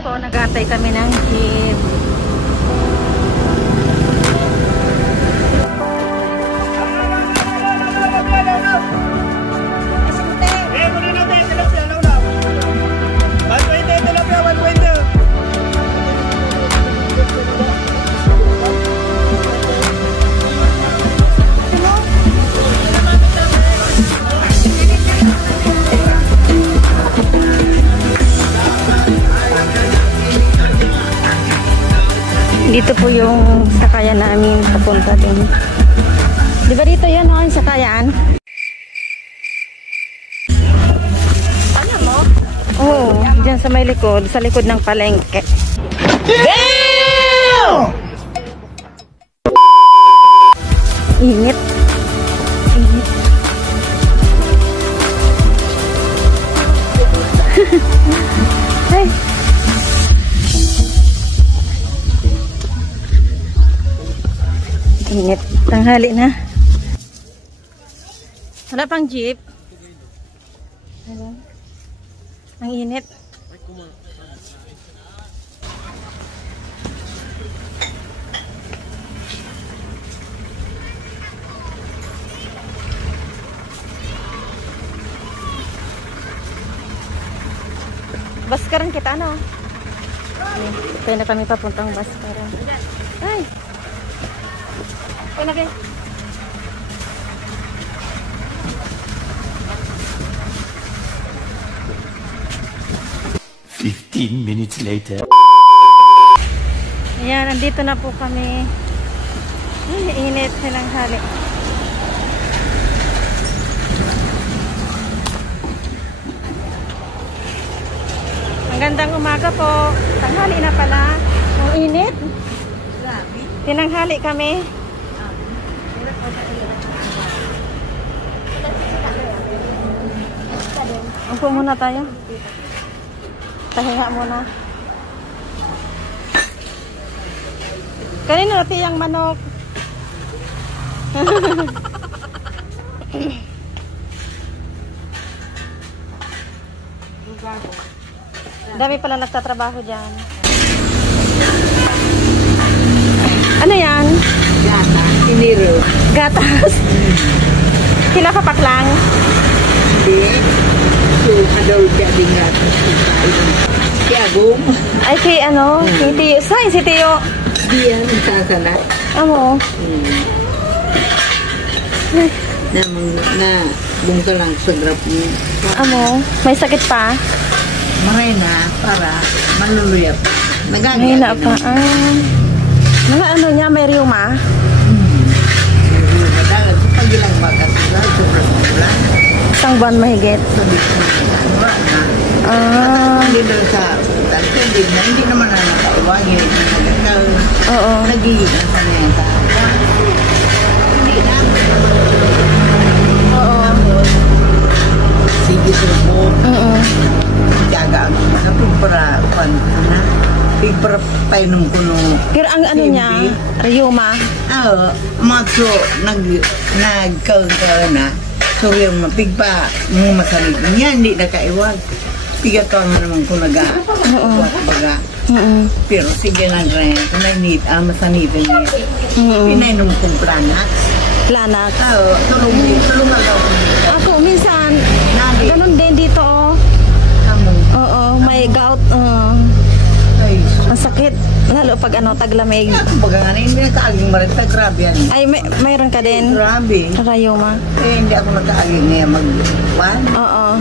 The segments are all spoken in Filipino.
po, nag-atay kami ng jeep. Dito po yung sakayan namin papunta din. Di ba dito yan, yung sakayan? Ano mo? Oo, dyan sa may likod, sa likod ng palengke. Damn! Init. Init. Ay. Init. Tanghali na. Wala pang jeep. Ang init. Baskaran kita, ano? Kaya na kami papuntang Baskaran. Ay! Kaya na kayo. Minutes later. Ayan, nandito na po kami. Ay, init silang hali. Magandang umaga po. Tanghali na pala. Ang init. Tinanghali kami. Upo muna tayo. Pahinga muna. Kanino natin yung manok? Dami pala nagtatrabaho dyan. Ano yan? Gata, siniro. Gatas? Kinakapak lang? Hindi. So, kadaw siya din gatas. Si Agong. Ay, kay ano? Si Tiyo. Saan si Tiyo? Di yan, sasalat. Amo. Na bungka lang sa grap niya. Amo. May sakit pa? Maray na para manluluyap. May na pa. Mga ano niya, may rheuma? Madalag sa pagilang makasila, sobrang Isang buwan mahigit. Hindi na sa hospital. Hindi naman na nakaiwagin. Oo. Nag-iigan sa niya sa hindi na. Oo. Sige subo. Oo. Jaga ako. Napigpara na. Pigpara painom ko no. Pero ang ano niya, rheuma. Oo. Matso, nagkaw na. So yung mapigpa, mga masalit niya, hindi nakaiwag. Pigat ka nga naman kung baga. Pero sige na rin, kung nainit, masanitin niya. Pinainom kong planak. Planak? Oo, tulong agaw ko. Ako, minsan, ganun din dito, oh. Oo, may gout. Ang sakit. Lalo pag ano, taglamig. Baga nga na, hindi nakaaging marita, grabe yan. Ay, mayroon ka din? Grabe. Rheuma? Hindi ako nakaaging niya mag-wan. Oo.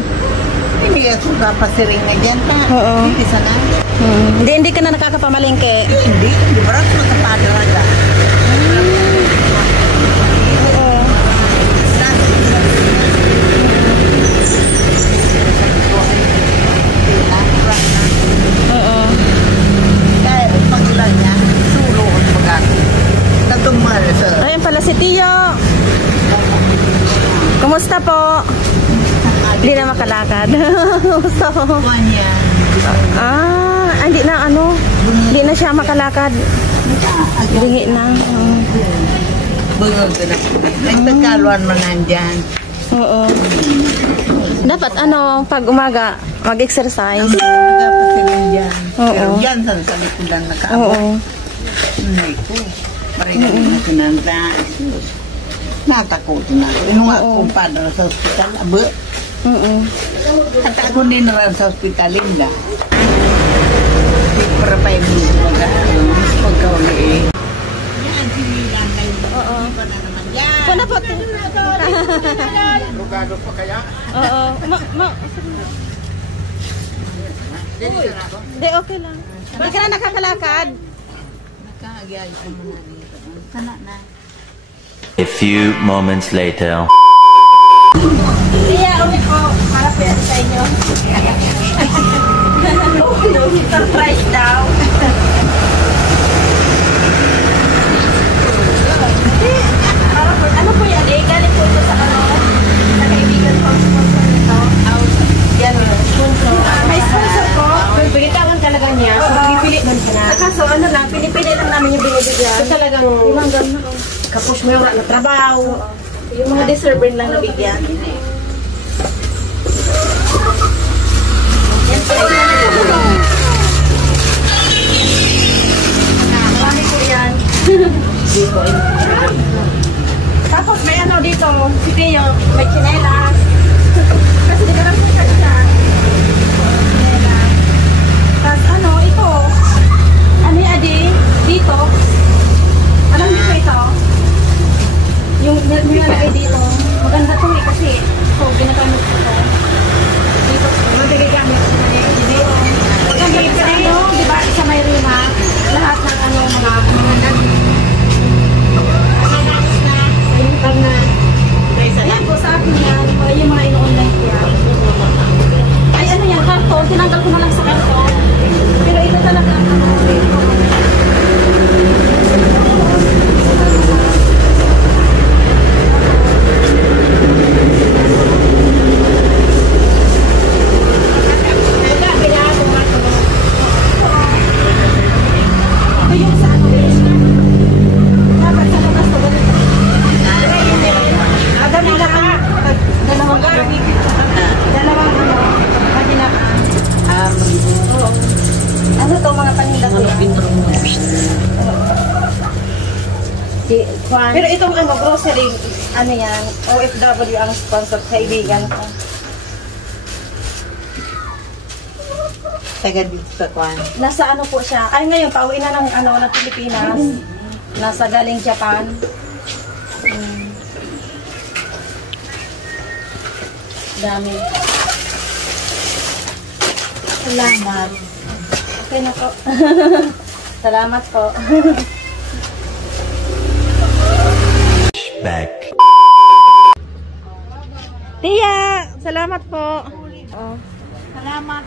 Hindi ako kapasiring nga dyan pa. Oo. Hindi sana. Hindi ka na nakakapamalingke. Hindi ba ako makapadaraga. Oo. Kaya pagilan niya, sulo ang pagkakas. Natumal sa... Ayun pala si Tiyo. Kumusta po? Hindi na makalakad. So, niya. Hindi na ano. Hindi na siya makalakad. Bingi na. Bungog na. Nagtagkaluan mo nandyan. Oo. Dapat ano, pag umaga, mag-exercise. Nagpapasirin dyan. Oo. Pero dyan sa likudan nakaabot. Oo. Nay ko. Maringan na kinanda. Natakotin ako. Yung nga kumpadra sa ospital, abo. At ako din naman sa ospital, Linda. Para pa yung mga pagkauli eh. Yan, sinilang kayo. Oo. Iba na naman yan. Kuna po. Lugado pa kaya? Oo. Hindi, okay lang. Hindi ka na nakakalakad. Nakahagay ko muna dito. Kana na. A few moments later. Iya, ulit po. Para po yan sa inyo. Surprise daw. Ano po yan eh? Galing po ito sa ano? Sa kaibigan ko ang sponsor nito. Yan, sponsor. May sponsor po. Bigitawan talaga niya. So, pipili man ka na. Kaso ano lang, pinipili lang namin yung binibigyan. So, talagang kapos mo yung na trabaho. Yung mga deserving lang nabigyan. Yan po marami po yan. Tapos may ano dito, si Teo, may chinelas. Kasi di ka lang siya siya. Chinelas. Tapos ano, ito. Ano yung adi? Dito. Alam niyo po ito? Yung nilalagay dito. Maganda to eh kasi. So, ginagamit ko ito. Dito. Magagamit ko na dito. Magagamit sa ano, di ba? Isa may rima. Lahat ng ano, mga na. Ayan po sa akin yan. Yung mga ino-online ko yan. Ay ano yan, karton. Tinanggal ko na lang sa karton. Pero ito talaga ano. Ito yung sa ano. Dapat sa lugas to. Dami na ka. Dalawang ano. Dalawang ano. Paginakaan. Oo. Ano to mga paninda ko yan? Pero itong ano, grocery, ano yan, OFW ang sponsor, kaibigan ko. Taga dito sa kwan. Nasa ano po siya, ay ngayon, pauwi na ng ano, ng Pilipinas. Nasa galing Japan. Dami. Salamat. Okay na po. Salamat po. Back. Tia, salamat po. Oh. Salamat.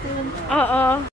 Oo.